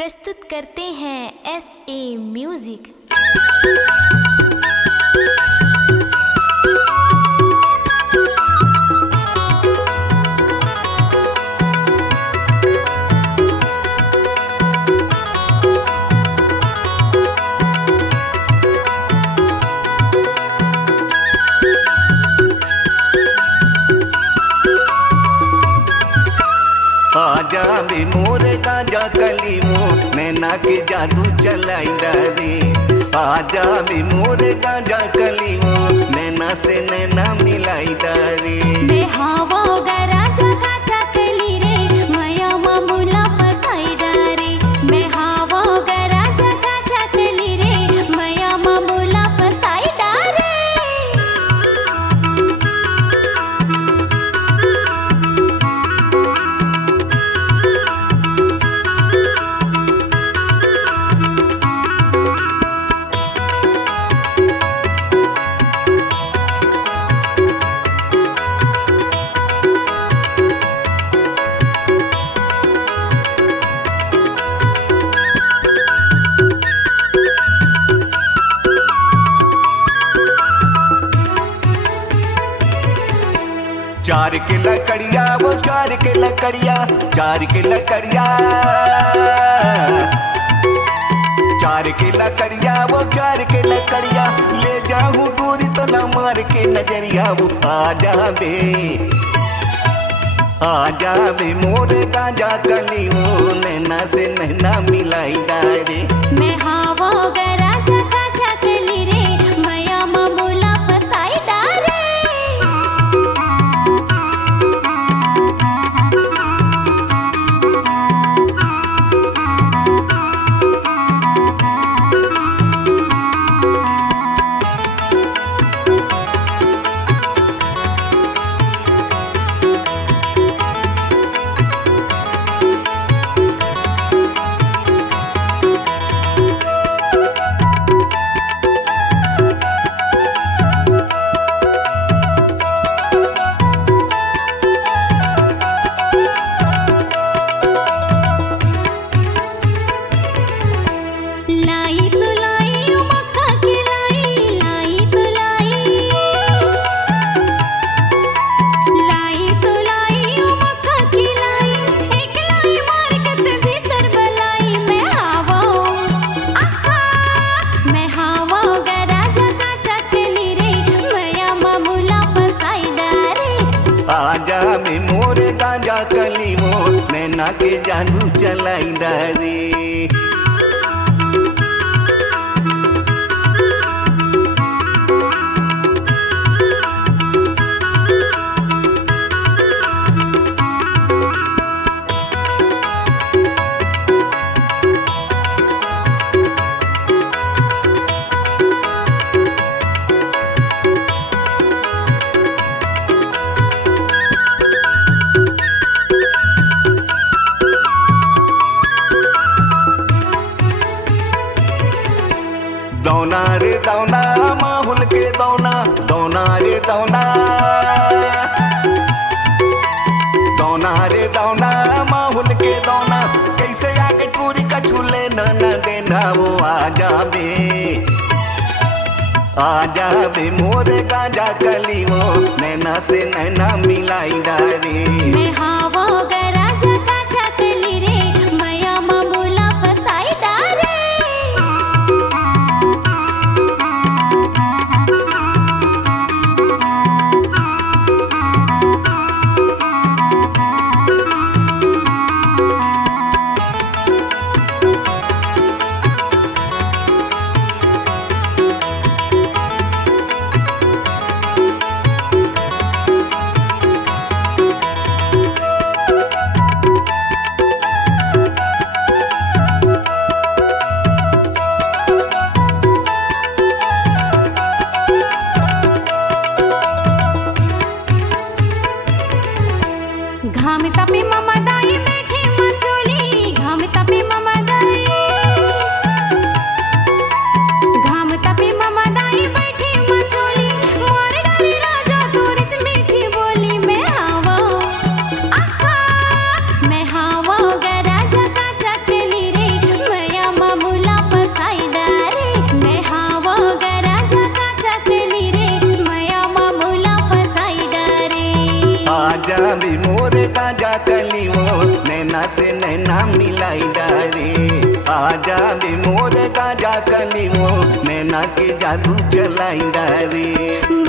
प्रस्तुत करते हैं SA म्यूजिक। आजा बे मोर गाजा कलीमो नैना के जादू चलाई रे। आजा बे मोर गाजा कलीमो नैना से नैना मिलाई रे। बे हवा गरा जगा चकली रे माया मामूला फसाई डारे। बे हवा गरा जगा चकली रे माया मामूला फसाई डारे। चार के लकड़िया वो चार के लकड़िया, चार के लकड़िया, चार के लकड़िया वो चार के लकड़िया ले जाऊं दूरी तो ना मार के नजरिया। वो आजा बे मोर गाजा कली वो नैना से नैना मिलाई रे। मैं हवा गरा जगा चकली रे माया मामूला फसाई डारे। आजा बे मोर गाजा कली वो नैना के जादू चलाई रे। दौना रे दौना माहुल के दौना, दौना रे दौना, दौना रे दौना माहुल के दौना कैसे आगे टूरी का झूले न देना। वो आजा बे मोर गाजा कली वो नैना से नैना मिलाई रे। मैं हवा गरा जगा चकली रे माया मामूला फसाई डारे। मोरे गांजा कली वो नैना से नैना मिलाई रे। आजा बे मोरे गांजा कली वो नैना के जादू चलाई रे।